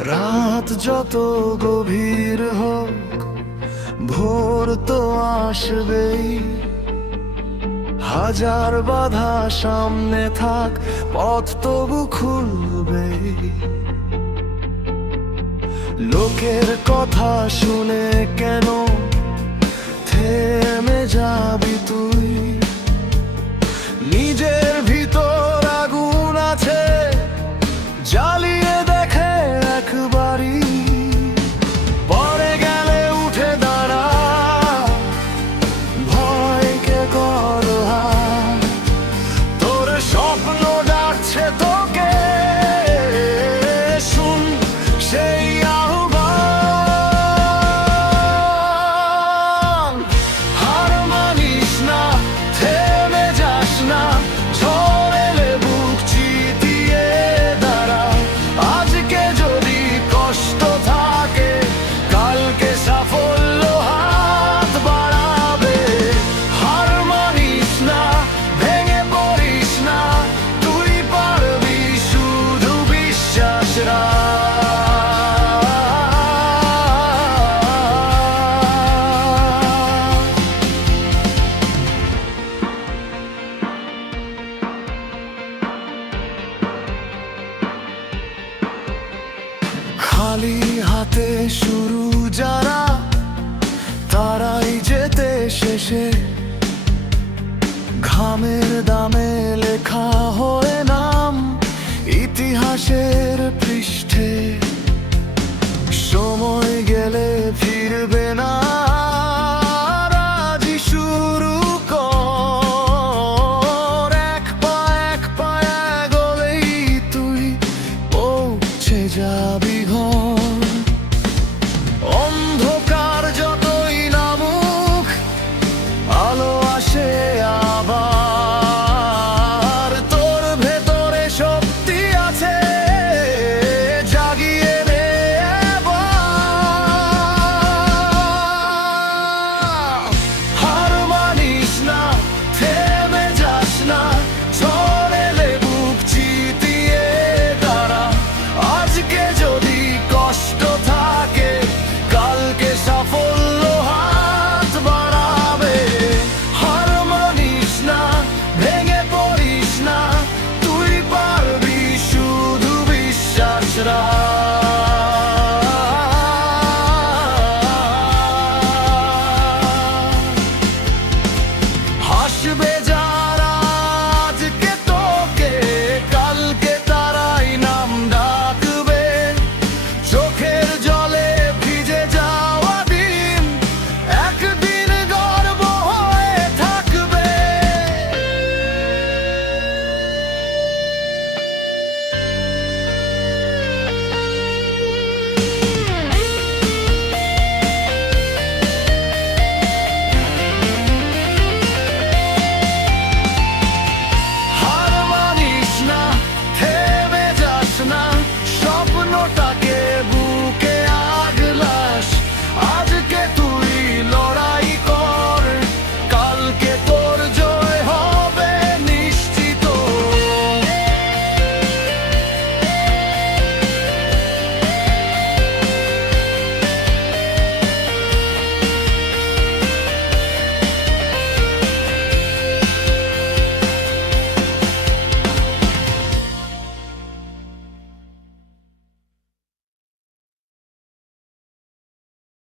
রাত যত গভীর হোক, ভোর তো আসবেই। হাজার বাধা সামনে থাক, পথ তবু খুলবেই। লোকের কথা শুনে কেন থেমে যাবি তুই? নিজের ভিতর আগুন আছে, জ্বালিয়ে দেখে একবারই। পড়ে গেলে উঠে দাঁড়া, ভয়কে কর হার। তোর স্বপ্ন ডাকছে তোকে, শুন সেই আহ্বান। হার মানিস না, থেমে যাস না, ঝড় এলে বুক চিতিয়ে দাঁড়া। আজকে যদি কষ্ট থাকে, কালকে সাফল্য হাত বাড়াবে। হার মানিস না, ভেঙে পড়িস না, তুই পারবি, শুধু বিশ্বাস রাখ। খালি হাতে শুরু যারা, তারাই যেতে শেষে। ঘামের দামে লেখা হয়ে নাম ইতিহাসের পৃষ্ঠে। সময় গেলে